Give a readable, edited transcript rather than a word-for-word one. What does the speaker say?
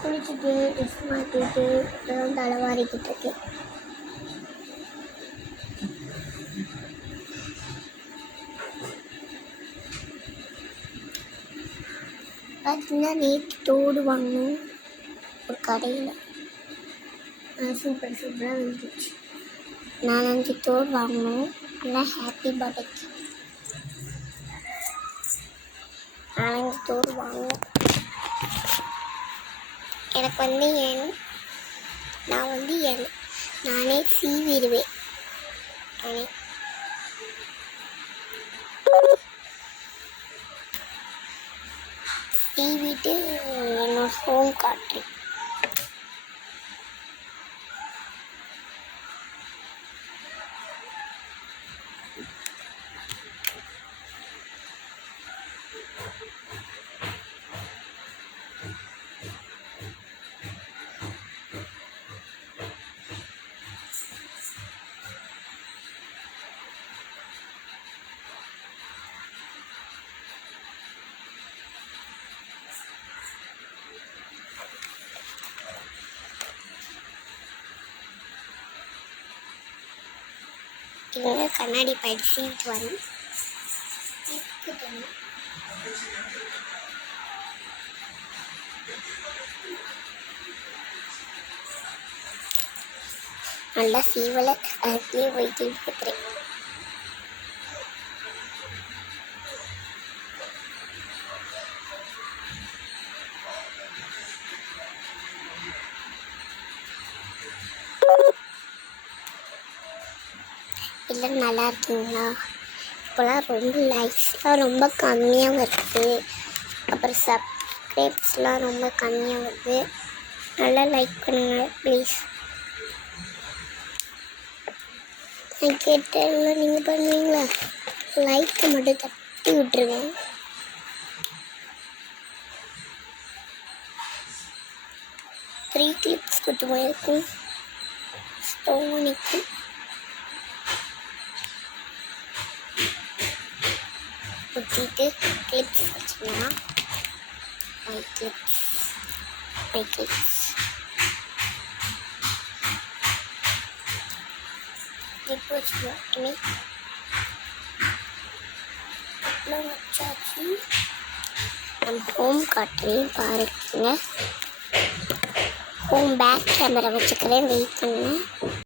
குளிச்சுட்டு ட்ரெஸ் மாற்றிட்டு இப்போதான் தலைவாரிக்கிட்டு இருக்கேன். பார்த்தீங்கன்னா நேற்று தோடு வாங்கணும் ஒரு கடையில். சூப்பராக வந்துச்சு. 4-5 தோடு வாங்கணும். எல்லாம் ஹாப்பி பர்த்டேக்கு 4-5 தோடு வாங்கணும். எனக்கு நான் நானே சீவிடுவேன். சீவிட்டு என்னோட ஹோம் காட்டுறேன். இவங்க கண்ணாடி படிச்சுட்டு வந்து நல்லா சீவலை அதுலேயே போயிட்டு இருக்கிறேன். இல்லை நல்லா இருக்கீங்களா? இப்போலாம் ரொம்ப லைக்ஸ்லாம் ரொம்ப கம்மியாக வருது. அப்புறம் சப்ஸ்கிரைப்ஸ்லாம் ரொம்ப கம்மியாக வருது. நல்லா லைக் பண்ணுங்கள் ப்ளீஸ். நான் கேட்டேன் நீங்கள் பண்ணுவீங்களா? லைக்கை மட்டும் தட்டி விட்டுருங்க. த்ரீ கிளிப்ஸ் கொடுத்து போயிருக்கும் ஸ்டோனிக்கு. குத்திட்டு கிளிப்ஸ் வச்சுக்கலாம். மை கிளிப்ஸ் கிளிப் வச்சுக்கலாம். அப்புறம் வச்சாச்சு. நம்ம ஹோம் காட்டுறேன் பாருங்க. ஹோம் பேக் கேமரா வச்சுக்கிறேன். வெயிட் பண்ணுங்க.